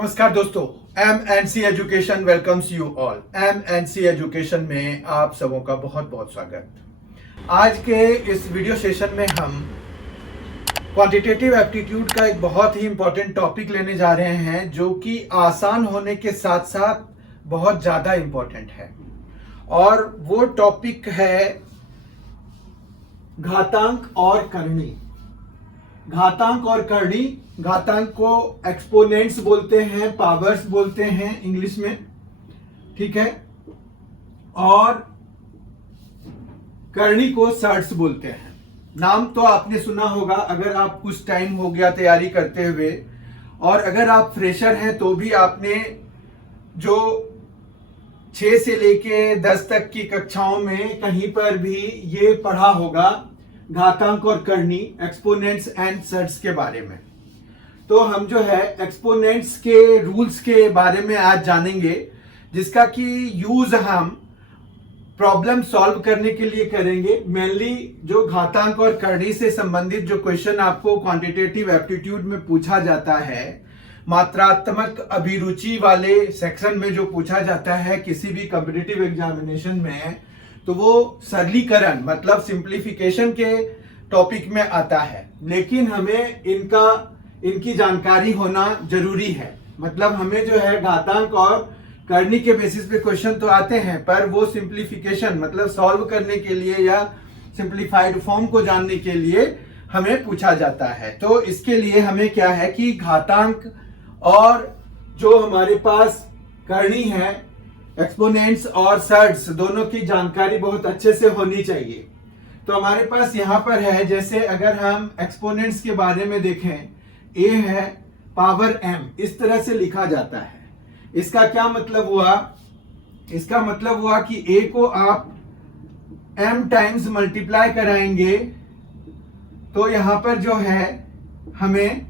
नमस्कार दोस्तों, MNC education welcomes you all. MNC education में आप सबों का बहुत बहुत स्वागत। आज के इस वीडियो सेशन में हम क्वांटिटेटिव एप्टीट्यूड का एक बहुत ही इंपॉर्टेंट टॉपिक लेने जा रहे हैं, जो कि आसान होने के साथ साथ बहुत ज़्यादा इंपॉर्टेंट है। और वो टॉपिक है घातांक और करणी। घातांक और करणी, घातांक को एक्सपोनेंट्स बोलते हैं, पावर्स बोलते हैं इंग्लिश में, ठीक है, और करणी को सर्ड्स बोलते हैं। नाम तो आपने सुना होगा अगर आप कुछ टाइम हो गया तैयारी करते हुए, और अगर आप फ्रेशर हैं तो भी आपने जो 6 से लेके 10 तक की कक्षाओं में कहीं पर भी ये पढ़ा होगा, घातांक और करणी, एक्सपोनेंट्स एंड सर्ड्स के बारे में। तो हम जो है एक्सपोनेंट्स के रूल्स के बारे में आज जानेंगे, जिसका कि यूज हम प्रॉब्लम सॉल्व करने के लिए करेंगे। मेनली जो घातांक और करणी से संबंधित जो क्वेश्चन आपको क्वांटिटेटिव एप्टीट्यूड में पूछा जाता है, मात्रात्मक अभिरुचि वाले सेक्शन में जो पूछा जाता है किसी भी कॉम्पिटिटिव एग्जामिनेशन में, तो वो सरलीकरण मतलब सिंप्लीफिकेशन के टॉपिक में आता है। लेकिन हमें इनकी जानकारी होना जरूरी है। मतलब हमें जो है घातांक और करणी के बेसिस पे क्वेश्चन तो आते हैं, पर वो सिंप्लीफिकेशन मतलब सॉल्व करने के लिए या सिंप्लीफाइड फॉर्म को जानने के लिए हमें पूछा जाता है। तो इसके लिए हमें क्या है कि घातांक और जो हमारे पास करणी है, एक्सपोनेंट्स और सर्ड्स, दोनों की जानकारी बहुत अच्छे से होनी चाहिए। तो हमारे पास यहाँ पर है, जैसे अगर हम एक्सपोनेंट्स के बारे में देखें, a है पावर m, इस तरह से लिखा जाता है। इसका क्या मतलब हुआ? इसका मतलब हुआ कि a को आप m टाइम्स मल्टीप्लाई कराएंगे तो यहां पर जो है हमें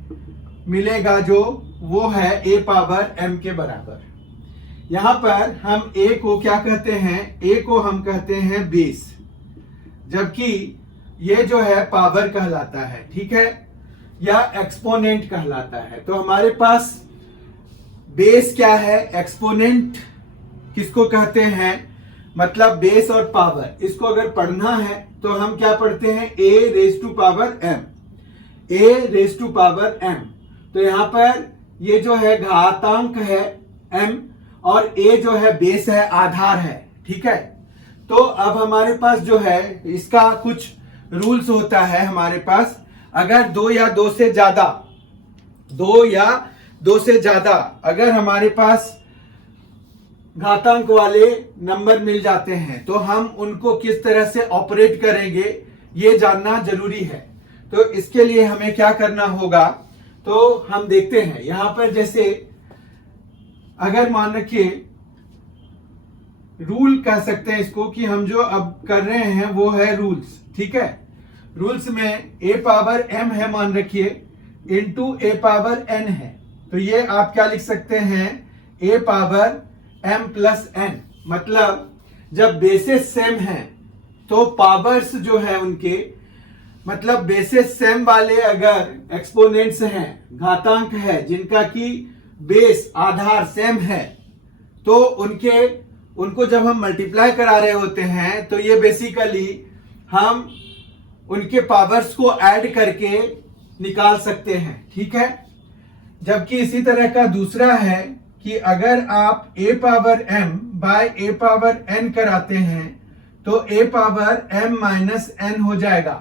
मिलेगा जो वो है a पावर m के बराबर। यहां पर हम a को क्या कहते हैं? a को हम कहते हैं बेस, जबकि ये जो है पावर कहलाता है, ठीक है, या एक्सपोनेंट कहलाता है। तो हमारे पास बेस क्या है, एक्सपोनेंट किसको कहते हैं, मतलब बेस और पावर, इसको अगर पढ़ना है तो हम क्या पढ़ते हैं, a raise to power m, a raise to power m। तो यहां पर ये जो है घातांक है m और a जो है बेस है, आधार है, ठीक है। तो अब हमारे पास जो है इसका कुछ रूल्स होता है हमारे पास। अगर दो या दो से ज्यादा अगर हमारे पास घातांक वाले नंबर मिल जाते हैं तो हम उनको किस तरह से ऑपरेट करेंगे ये जानना जरूरी है। तो इसके लिए हमें क्या करना होगा, तो हम देखते हैं यहां पर, जैसे अगर मान रखिए रूल कह सकते हैं इसको, कि हम जो अब कर रहे हैं वो है रूल्स, ठीक है। रूल्स में a पावर m है मान रखिए, इंटू a पावर n है। तो ये आप क्या लिख सकते हैं, a power m plus n। मतलब जब बेसिस सेम है तो पावर्स जो है उनके, मतलब बेसिस सेम वाले अगर एक्सपोनेंट्स हैं, घातांक है जिनका की बेस आधार सेम है, तो उनको जब हम मल्टीप्लाई करा रहे होते हैं तो ये बेसिकली हम उनके पावर्स को ऐड करके निकाल सकते हैं, ठीक है। जबकि इसी तरह का दूसरा है कि अगर आप a power m by a power n कराते हैं तो a power m minus n हो जाएगा,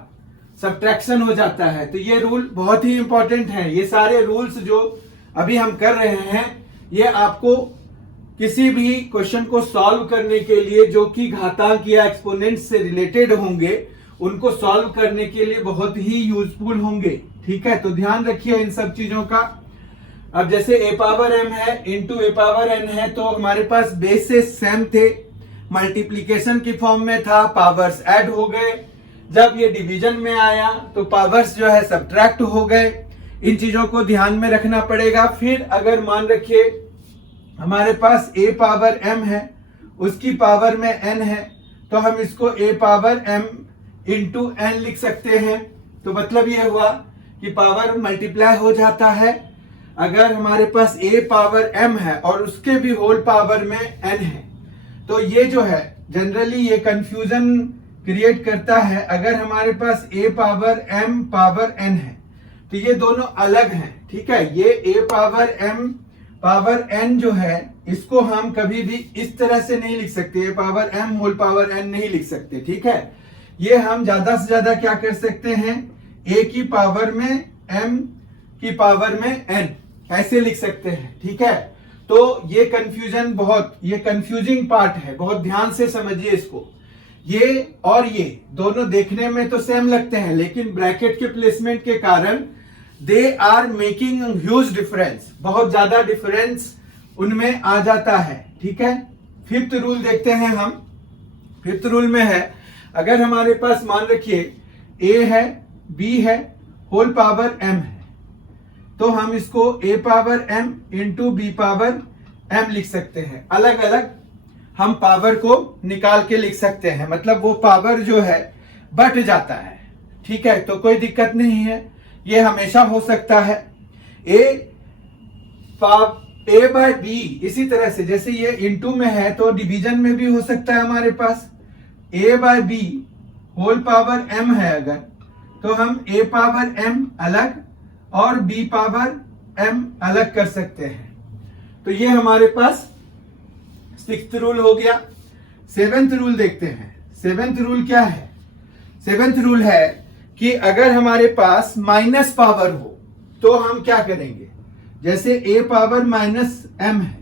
सब्ट्रैक्शन हो जाता है। तो ये रूल बहुत ही इंपॉर्टेंट है। ये सारे रूल्स जो अभी हम कर रहे हैं, ये आपको किसी भी क्वेश्चन को सॉल्व करने के लिए जो कि घातांक या एक्सपोनेंट से रिलेटेड होंगे, उनको सॉल्व करने के लिए बहुत ही यूजफुल होंगे, ठीक है। तो ध्यान रखिए इन सब चीजों का। अब जैसे a पावर m है इंटू a पावर n है, तो हमारे पास बेसिस सेम थे, मल्टीप्लीकेशन की फॉर्म में था, पावर्स ऐड हो गए। जब ये डिवीजन में आया तो पावर्स जो है सब्ट्रैक्ट हो गए। इन चीजों को ध्यान में रखना पड़ेगा। फिर अगर मान रखिए हमारे पास a पावर m है, उसकी पावर में n है, तो हम इसको a power m into n लिख सकते हैं। तो मतलब ये हुआ कि पावर मल्टीप्लाई हो जाता है। अगर हमारे पास a पावर m है और उसके भी होल पावर में n है, तो ये जो है जनरली ये कंफ्यूजन क्रिएट करता है। अगर हमारे पास a power m power n है तो ये दोनों अलग हैं, ठीक है। ये a power m power n जो है इसको हम कभी भी इस तरह से नहीं लिख सकते, a power m whole power n नहीं लिख सकते, ठीक है। ये हम ज्यादा से ज्यादा क्या कर सकते हैं, a की पावर में m की पावर में n ऐसे लिख सकते हैं, ठीक है। तो ये कंफ्यूजन ये कंफ्यूजिंग पार्ट है, बहुत ध्यान से समझिए इसको। ये और ये दोनों देखने में तो सेम लगते हैं, लेकिन ब्रैकेट के प्लेसमेंट के कारण they are making huge difference, बहुत ज्यादा डिफरेंस उनमें आ जाता है, ठीक है। फिफ्थ रूल देखते हैं हम। फिफ्थ रूल में है, अगर हमारे पास मान रखिए a है, b है, होल पावर m है, तो हम इसको a power m into b power m लिख सकते हैं। अलग अलग हम पावर को निकाल के लिख सकते हैं, मतलब वो पावर जो है बट जाता है, ठीक है। तो कोई दिक्कत नहीं है, ये हमेशा हो सकता है। a बाय b, इसी तरह से जैसे ये इंटू में है तो डिवीजन में भी हो सकता है। हमारे पास a by b whole power m है अगर, तो हम a पावर m अलग और b पावर m अलग कर सकते हैं। तो ये हमारे पास सिक्स्थ रूल हो गया। सेवेंथ रूल देखते हैं। सेवेंथ रूल क्या है? सेवेंथ रूल है कि अगर हमारे पास माइनस पावर हो तो हम क्या करेंगे, जैसे a पावर माइनस m है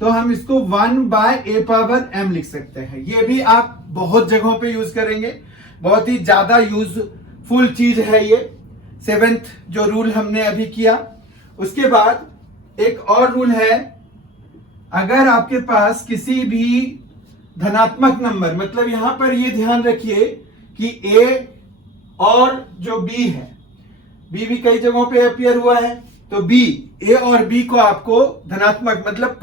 तो हम इसको 1 बाय a पावर m लिख सकते हैं। ये भी आप बहुत जगहों पे यूज करेंगे, बहुत ही ज्यादा यूजफुल चीज है ये सेवेंथ जो रूल हमने अभी किया। उसके बाद एक और रूल है, अगर आपके पास किसी भी धनात्मक नंबर, मतलब यहां पर ये ध्यान रखिए कि a और जो b है, b भी कई जगहों पे अपीयर हुआ है, तो a और b को आपको धनात्मक मतलब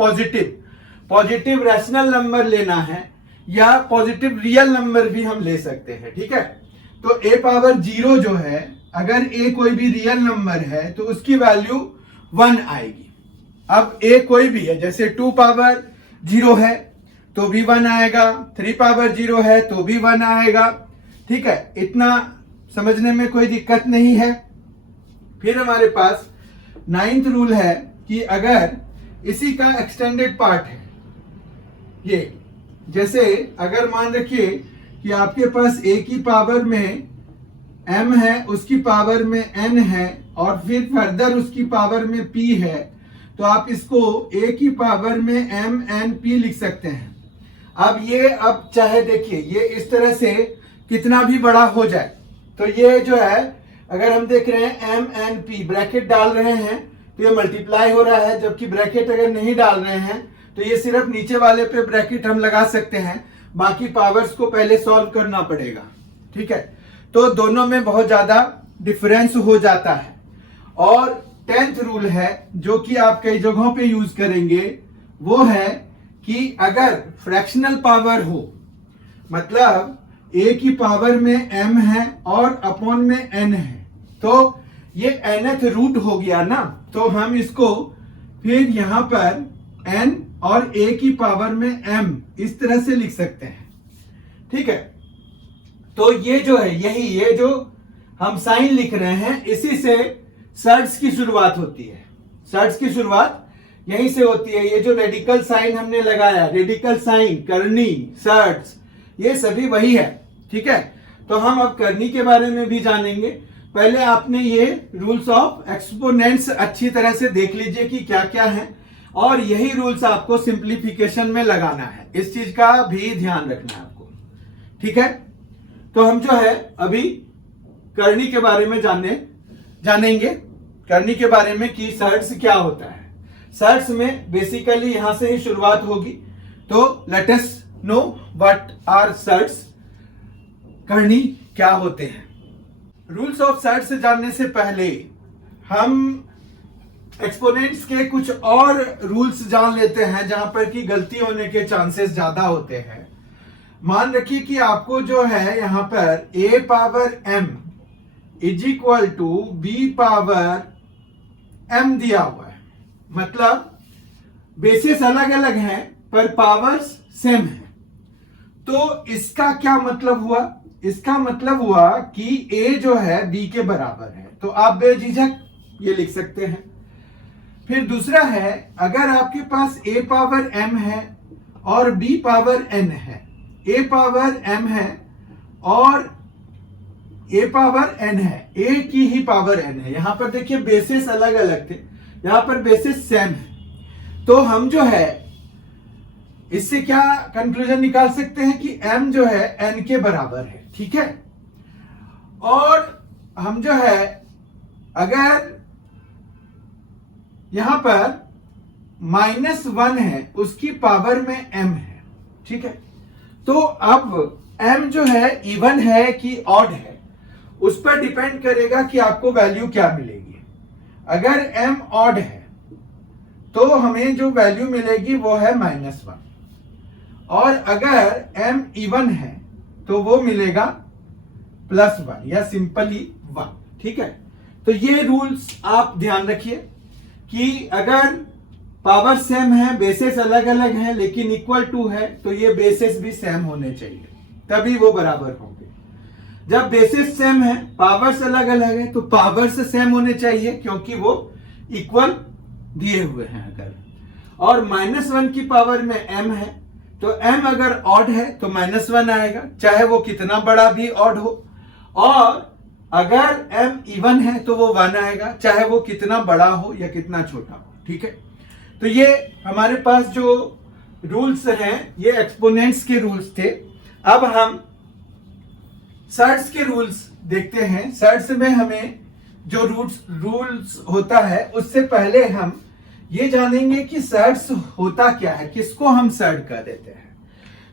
पॉजिटिव रैशनल नंबर लेना है, या पॉजिटिव रियल नंबर भी हम ले सकते हैं, ठीक है। तो a पावर 0 जो है, अगर a कोई भी रियल नंबर है तो उसकी वैल्यू 1 आएगी। अब a कोई भी है, जैसे 2 पावर 0 है तो भी 1 आएगा, 3 पावर 0 है तो भी 1 आएगा, ठीक है। इतना समझने में कोई दिक्कत नहीं है। फिर हमारे पास 9th रूल है कि अगर इसी का एक्सटेंडेड पार्ट है, ये जैसे अगर मान रखिए कि आपके पास a की पावर में m है, उसकी पावर में n है और फिर फर्दर उसकी पावर में p है, तो आप इसको a की पावर में m n p लिख सकते हैं। अब चाहे देखिए ये इस तरह से कितना भी बड़ा हो जाए, तो ये जो है अगर हम देख रहे हैं m n p ब्रैकेट डाल रहे हैं तो ये मल्टीप्लाई हो रहा है, जबकि ब्रैकेट अगर नहीं डाल रहे हैं तो ये सिर्फ नीचे वाले पे ब्रैकेट हम लगा सकते हैं, बाकी पावर्स को पहले सॉल्व करना पड़ेगा, ठीक है। तो दोनों में बहुत ज्यादा डिफरेंस हो जाता है। और 10th रूल है जो कि आप कई जगहों पे यूज करेंगे, वो है कि अगर फ्रैक्शनल पावर हो, मतलब a की पावर में m है और अपॉन में n है, तो ये nth रूट हो गया ना, तो हम इसको फिर यहां पर n और a की पावर में m इस तरह से लिख सकते हैं, ठीक है। तो ये जो है ये जो हम साइन लिख रहे हैं, इसी से सर्ट्स की शुरुआत होती है। सर्ट्स की शुरुआत यहीं से होती है। ये जो रेडिकल साइन हमने लगाया, रेडिकल साइन, करनी, सर्ट्स, ये सभी वही है, ठीक है। तो हम अब करनी के बारे में भी जानेंगे। पहले आपने ये रूल्स ऑफ एक्सपोनेंट्स अच्छी तरह से देख लीजिए कि क्या क्या है, और यही रूल्स आपको सिंप्लीफिकेशन में लगाना है। इस चीज का भी ध्यान रखना है आपको, ठीक है। तो हम जो है अभी करनी के बारे में जानेंगे, करनी के बारे में कि सर्ट्स क्या होता है। सर्ट्स में बेसिकली यहां से ही शुरुआत होगी। तो let us know what are surds, करनी क्या होते हैं। रूल्स ऑफ सर्ट्स जानने से पहले हम एक्सपोनेंट्स के कुछ और रूल्स जान लेते हैं जहां पर कि गलती होने के चांसेस ज्यादा होते हैं। मान रखिए कि आपको जो है यहां पर a power m is equal to b power m दिया हुआ है, मतलब बेसिस अलग अलग हैं पर पावर्स सेम है। तो इसका क्या मतलब हुआ? इसका मतलब हुआ कि a जो है b के बराबर है, तो आप बेझिझक ये लिख सकते हैं। फिर दूसरा है, अगर आपके पास a पावर m है और b पावर n है, a पावर m है और a पावर n है, a की ही पावर n है। यहां पर देखिए बेसिस अलग अलग थे, यहां पर बेसिस सेम है। तो हम जो है इससे क्या कंक्लूजन निकाल सकते हैं कि m जो है n के बराबर है, ठीक है। और हम जो है अगर यहां पर -1 है, उसकी पावर में m है, ठीक है। तो अब m जो है इवन है कि ऑड है, उस पर डिपेंड करेगा कि आपको वैल्यू क्या मिलेगी। अगर m ऑड है तो हमें जो वैल्यू मिलेगी वो है -1, और अगर m इवन है तो वो मिलेगा +1 या सिंपली 1, ठीक है। तो ये रूल्स आप ध्यान रखिए कि अगर पावर सेम है, बेसिस अलग अलग है लेकिन इक्वल टू है, तो ये बेसिस भी सेम होने चाहिए, तभी वो बराबर होंगे। जब बेसिस सेम है, पावर्स अलग अलग है, तो पावर्स सेम होने चाहिए क्योंकि वो इक्वल दिए हुए हैं। अगर और -1 की पावर में m है, तो m अगर ऑड है तो -1 आएगा, चाहे वो कितना बड़ा भी ऑड हो। और अगर m इवन है तो वो 1 आएगा, चाहे वो कितना बड़ा हो या कितना छोटा हो, ठीक है। तो ये हमारे पास जो रूल्स हैं ये एक्सपोनेंट्स के रूल्स थे। अब हम सर्ट्स के रूल्स देखते हैं। सर्ट्स में हमें जो रूल्स होता है, उससे पहले हम ये जानेंगे कि सर्ट्स होता क्या है, किसको हम सर्ट कर देते हैं।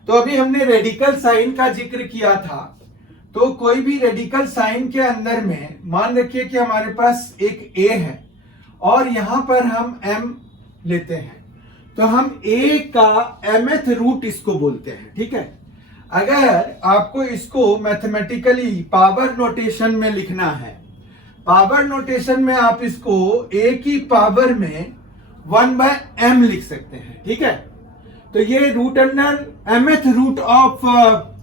तो अभी हमने रेडिकल साइन का जिक्र किया था, तो कोई भी रेडिकल साइन के अंदर में मान रखिए कि हमारे पास एक a है और यहां पर हम m लेते हैं, तो हम a का mth रूट इसको बोलते हैं, ठीक है। अगर आपको इसको मैथमेटिकली पावर नोटेशन में लिखना है, पावर नोटेशन में आप इसको a की पावर में 1/m लिख सकते हैं, ठीक है। तो ये root under mth root of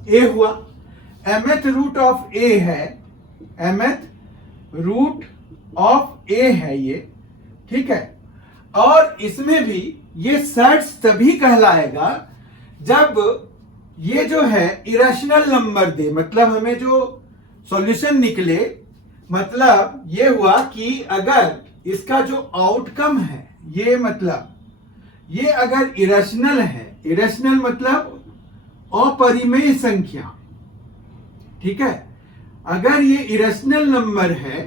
a हुआ। mth रूट ऑफ a है, mth रूट ऑफ a है ये, ठीक है। और इसमें भी ये सर्ट्स तभी कहलाएगा जब ये जो है इरेशनल नंबर दे, मतलब हमें जो सॉल्यूशन निकले, मतलब ये हुआ कि अगर इसका जो आउटकम है, ये मतलब ये अगर इरेशनल है, इरेशनल मतलब अपरिमेय संख्या, ठीक है। अगर ये इरेशनल नंबर है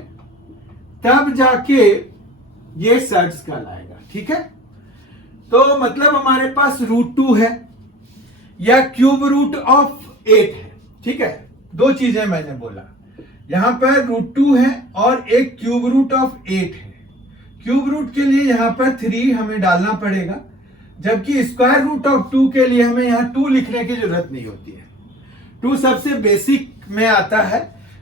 तब जाके ये सर्ट्स कहलाएगा, ठीक है। तो मतलब हमारे पास √2 है या क्यूब रूट ऑफ 8 है, ठीक है। दो चीजें मैंने बोला, यहां पर √2 है और एक क्यूब रूट ऑफ 8 है। क्यूब रूट के लिए यहां पर 3 हमें डालना पड़ेगा, जबकि स्क्वायर रूट ऑफ 2 के लिए हमें यहां 2 लिखने की जरूरत नहीं होती है। 2 सबसे बेसिक में आता है,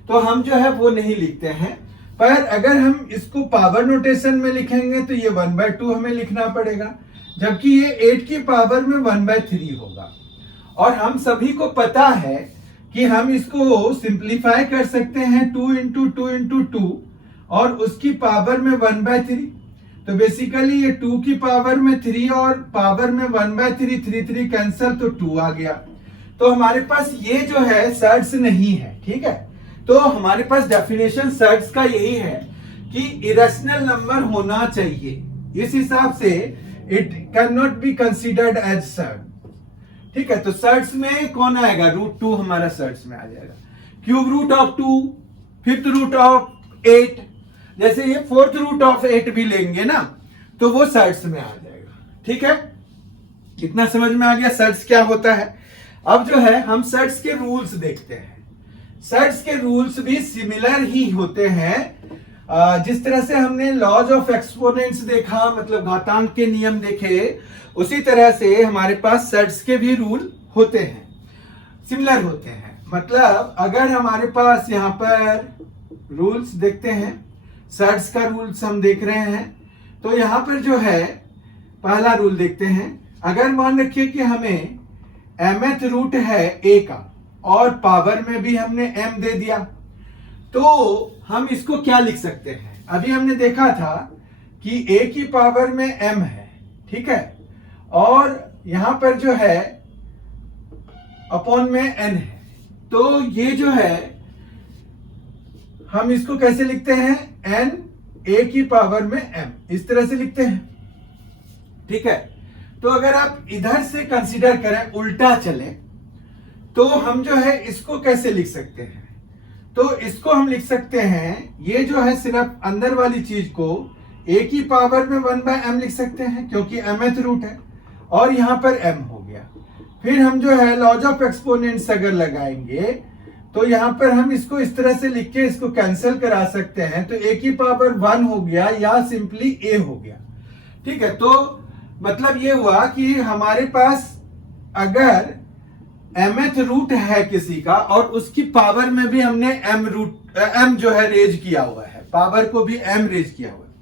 तो हम जो है वो नहीं लिखते हैं। पर अगर हम इसको पावर नोटेशन में लिखेंगे तो ये 1/2 हमें लिखना पड़ेगा, जबकि ये 8 की पावर में 1/3 होगा। और हम सभी को पता है कि हम इसको सिंप्लीफाई कर सकते हैं 2 × 2 × 2 और उसकी पावर में 1/3। तो बेसिकली ये 2 की पावर में 3 और पावर में 1/3, 3 कैंसल, तो 2 आ गया। तो हमारे पास ये जो है सर्ट्स नहीं है, ठीक है। तो हमारे पास डेफिनेशन सर्ट्स का यही है कि इरेशनल नंबर होना चाहिए। इस हिसाब से it can not be considered as surd, ठीक है। तो सर्ट्स में कौन आएगा? √2 हमारा सर्ट्स में आ जाएगा। Cube root of 2, fifth root of 8, जैसे ये फोर्थ रूट ऑफ 8 भी लेंगे ना तो वो सर्ट्स में आ जाएगा, ठीक है। कितना समझ में आ गया सर्ट्स क्या होता है। अब जो है हम सर्ट्स के रूल्स देखते हैं। सर्ट्स के रूल्स भी सिमिलर ही होते हैं, जिस तरह से हमने लॉज ऑफ एक्सपोनेंट्स देखा, मतलब घातांक के नियम देखे, उसी तरह से हमारे पास सर्ट्स के भी रूल होते हैं, सिमिलर होते हैं। मतलब अगर हमारे पास यहाँ पर रूल्स देखते हैं, सर्ट्स का रूल्स हम देख रहे हैं, तो यहां पर जो है पहला रूल देखते हैं। अगर मान रखिए कि हमें mth रूट है a का और पावर में भी हमने m दे दिया, तो हम इसको क्या लिख सकते हैं? अभी हमने देखा था कि a की पावर में m है, ठीक है, और यहां पर जो है अपॉन में n है। तो ये जो है हम इसको कैसे लिखते हैं? n a की पावर में m, इस तरह से लिखते हैं, ठीक है। तो अगर आप इधर से कंसीडर करें, उल्टा चले, तो हम जो है इसको कैसे लिख सकते हैं? तो इसको हम लिख सकते हैं, ये जो है सिर्फ अंदर वाली चीज को a की पावर में 1/m लिख सकते हैं, क्योंकि mth रूट है और यहां पर m हो गया। फिर हम जो है लॉज ऑफ एक्सपोनेंट्स अगर लगाएंगे तो यहां पर हम इसको इस तरह से लिख के इसको कैंसिल करा सकते हैं। तो a की पावर 1 हो गया या सिंपली a हो गया, ठीक है। तो मतलब ये हुआ कि हमारे पास अगर mth रूट है किसी का और उसकी पावर में भी हमने m जो है रेज किया हुआ है, पावर को भी m रेज किया हुआ है,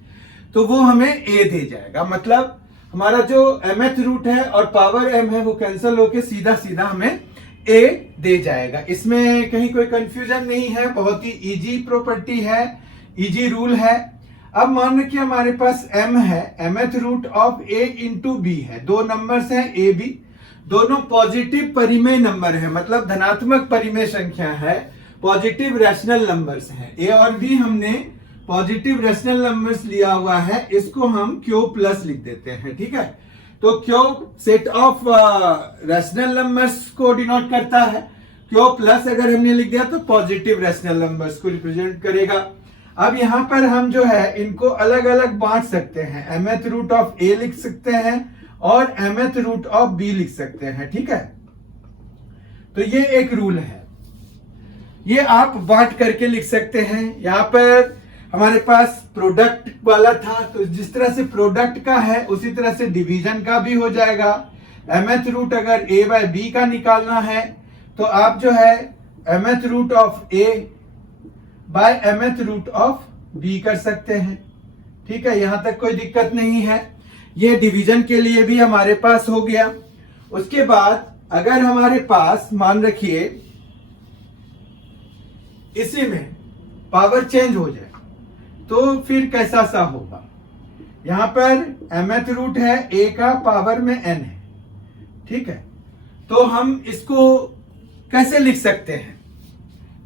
तो वो हमें a दे जाएगा। मतलब हमारा जो mth रूट है और पावर m है वो कैंसिल होके सीधा सीधा हमें a दे जाएगा। इसमें कहीं कोई कंफ्यूजन नहीं है, बहुत ही इजी प्रॉपर्टी है, इजी रूल है। अब मान रखिए हमारे पास m है, mth root of a into b है, दो नंबर्स हैं a b, दोनों पॉजिटिव परिमेय नंबर है, मतलब धनात्मक परिमेय संख्या है, पॉजिटिव रैशनल नंबर्स हैं। a और b हमने पॉजिटिव रैशनल नंबर्स लिया हुआ है, इसको हम q प्लस लिख देते हैं, ठीक है। तो q set of rational numbers को डिनोट करता है, q प्लस अगर हमने लिख दिया तो पॉजिटिव रैशनल नंबर्स को रिप्रेजेंट करेगा। अब यहां पर हम जो है इनको अलग अलग बांट सकते हैं, mth रूट ऑफ a लिख सकते हैं और mth रूट ऑफ b लिख सकते हैं, ठीक है। तो ये एक रूल है, ये आप बांट करके लिख सकते हैं। यहां पर हमारे पास प्रोडक्ट वाला था, तो जिस तरह से प्रोडक्ट का है उसी तरह से डिवीजन का भी हो जाएगा। mth रूट अगर a बाय b का निकालना है तो आप जो है mth root of a by mth root of b कर सकते हैं, ठीक है। यहां तक कोई दिक्कत नहीं है, ये डिवीजन के लिए भी हमारे पास हो गया। उसके बाद अगर हमारे पास मान रखिए इसी में पावर चेंज हो जाए तो फिर कैसा सा होगा? यहां पर mth रूट है a का, पावर में n है, ठीक है। तो हम इसको कैसे लिख सकते हैं?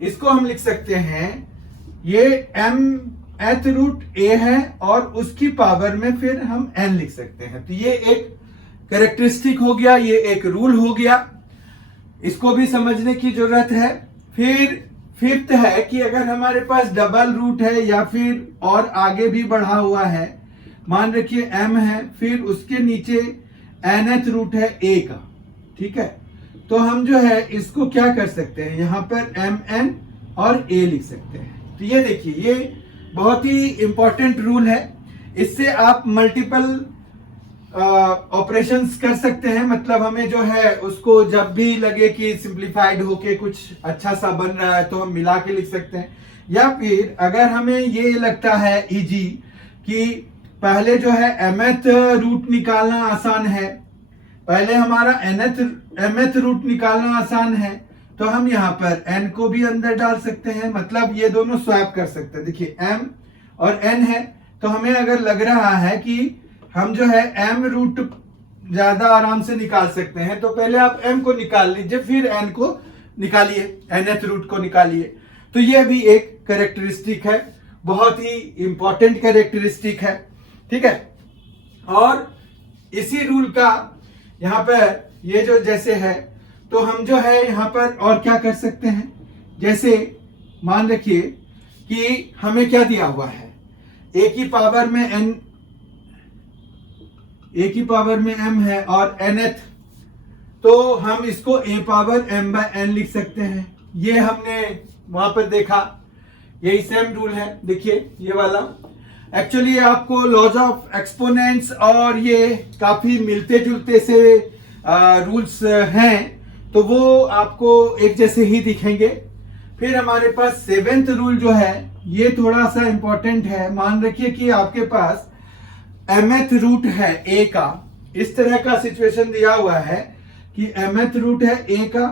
इसको हम लिख सकते हैं, ये mth रूट a है और उसकी पावर में फिर हम n लिख सकते हैं। तो ये एक कैरेक्टरिस्टिक हो गया, ये एक रूल हो गया, इसको भी समझने की जरूरत है। फिर फिफ्थ है कि अगर हमारे पास डबल रूट है या फिर और आगे भी बढ़ा हुआ है, मान रखिए m है, फिर उसके नीचे nth रूट है a का, ठीक है। तो हम जो है इसको क्या कर सकते हैं, यहां पर mn और a लिख सकते हैं। तो ये देखिए, ये बहुत ही इंपॉर्टेंट रूल है, इससे आप मल्टीपल ऑपरेशंस कर सकते हैं। मतलब हमें जो है उसको जब भी लगे कि सिंप्लीफाइड होके कुछ अच्छा सा बन रहा है तो हम मिला के लिख सकते हैं। या फिर अगर हमें ये लगता है इजी कि पहले जो है mth रूट निकालना आसान है, पहले हमारा mth रूट निकालना आसान है, तो हम यहाँ पर n को भी अंदर डाल सकते हैं, मतलब ये दोनों स्वैप कर सकते हैं। देखिए m और n है, तो हमें अगर लग रहा है कि हम जो है m रूट ज्यादा आराम से निकाल सकते हैं, तो पहले आप m को निकाल लीजिए, फिर n को निकालिए, nth रूट को निकालिए। तो ये भी एक कैरेक्टरिस्टिक है, बहुत ही इंपॉर्टेंट कैरेक्टरिस्टिक है, ठीक है। और इसी रूल का यहाँ पर ये जो जैसे है, तो हम जो है यहाँ पर और क्या कर सकते हैं, जैसे मान रखिए कि हमें क्या दिया हुआ है, a की पावर में n, a की पावर में m है और nth, तो हम इसको a power m by n लिख सकते हैं। ये हमने वहां पर देखा, यही सेम रूल है। देखिए ये वाला एक्चुअली आपको लॉज ऑफ एक्सपोनेंट्स और ये काफी मिलते जुलते से रूल्स हैं, तो वो आपको एक जैसे ही दिखेंगे। फिर हमारे पास सेवेंथ रूल जो है ये थोड़ा सा इंपॉर्टेंट है। मान रखिए कि आपके पास mth रूट है a का, इस तरह का सिचुएशन दिया हुआ है कि mth रूट है a का,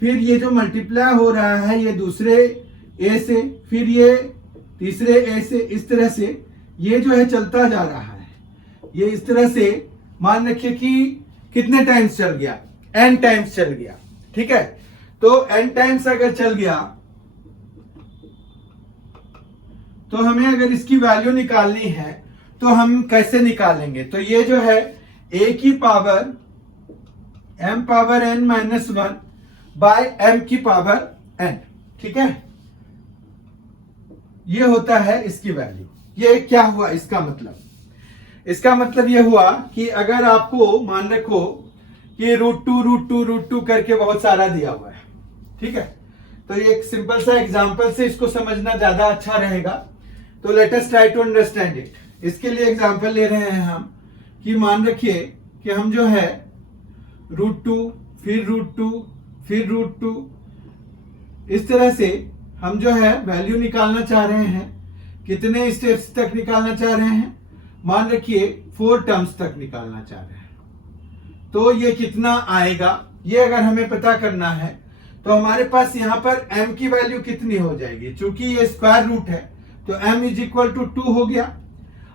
फिर ये जो मल्टीप्लाई हो रहा है ये दूसरे a से, फिर ये तीसरे a से, इस तरह से ये जो है चलता जा रहा है। ये इस तरह से मान रखिए कि कितने टाइम्स चल गया, n टाइम्स चल गया, ठीक है। तो n टाइम्स अगर चल गया तो हमें अगर इसकी वैल्यू निकालनी है तो हम कैसे निकालेंगे? तो ये जो है a की power m power n minus 1 by m की पावर n, ठीक है। ये होता है इसकी वैल्यू। ये क्या हुआ इसका मतलब? इसका मतलब ये हुआ कि अगर आपको मान रखो कि √2 करके बहुत सारा दिया हुआ है, ठीक है, तो ये एक सिंपल सा एग्जांपल से इसको समझना ज्यादा अच्छा रहेगा। तो let us try to understand it. इसके लिए एग्जांपल ले रहे हैं हम कि मान रखिए कि हम जो है √2 फिर √2 फिर √2, इस तरह से हम जो है वैल्यू निकालना चाह रहे हैं। कितने स्टेप्स तक निकालना चाह रहे हैं? मान रखिए 4 टर्म्स तक निकालना चाह रहे हैं। तो ये कितना आएगा ये अगर हमें पता करना है तो हमारे पास यहां पर m की वैल्यू कितनी हो जाएगी? चूंकि ये स्क्वायर रूट है तो m इज इक्वल टू 2 हो गया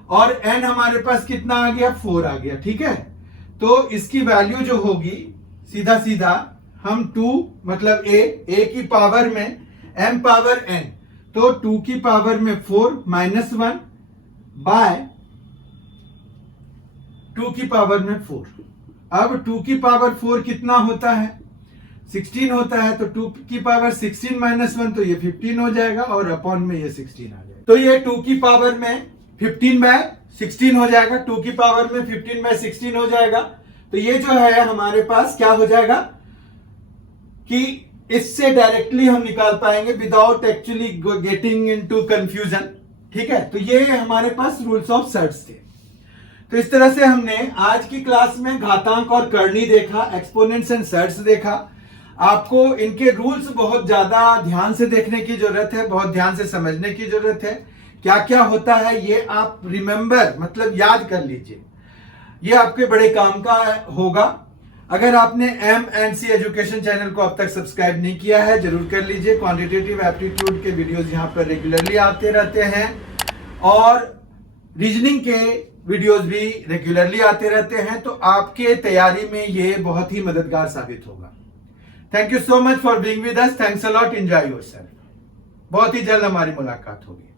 और n हमारे पास कितना आ गया? 4 आ गया, ठीक है। तो इसकी वैल्यू जो होगी सीधा सीधा हम 2 मतलब a की पावर में m पावर n, तो 2 की पावर में 4 माइनस 1 बाय 2 की पावर में 4। अब 2 की पावर 4 कितना होता है? 16 होता है। तो 2 की पावर 16 माइनस 1 तो ये 15 हो जाएगा और अपॉन में ये 16 आ जाएगा। तो ये 2 की पावर में 15 बाय 16 हो जाएगा, 2 की पावर में 15 बाय 16 हो जाएगा। तो ये जो है हमारे पास क्या हो जाएगा कि इससे डायरेक्टली हम निकाल पाएंगे without actually getting into confusion, ठीक है। तो ये हमारे पास रूल्स ऑफ सर्ट्स थे। तो इस तरह से हमने आज की क्लास में घातांक और करनी देखा, एक्सपोनेंट्स एंड सर्ट्स देखा। आपको इनके रूल्स बहुत ज्यादा ध्यान से देखने की जरूरत है, बहुत ध्यान से समझने की जरूरत है। क्या क्या होता है ये आप रिमेंबर मतलब याद कर लीजिए, ये आपके बड़े काम का होगा। अगर आपने M&C एजुकेशन चैनल को अब तक सब्सक्राइब नहीं किया है जरूर कर लीजिए। क्वांटिटेटिव एप्टीट्यूड के वीडियोस यहाँ पर रेगुलरली आते रहते हैं और रीजनिंग के वीडियोस भी रेगुलरली आते रहते हैं। तो आपके तैयारी में ये बहुत ही मददगार साबित होगा। Thank you so much for being with us. Thanks a lot. Enjoy yourself. बहुत ही जल्द हमारी मुलाकात होगी।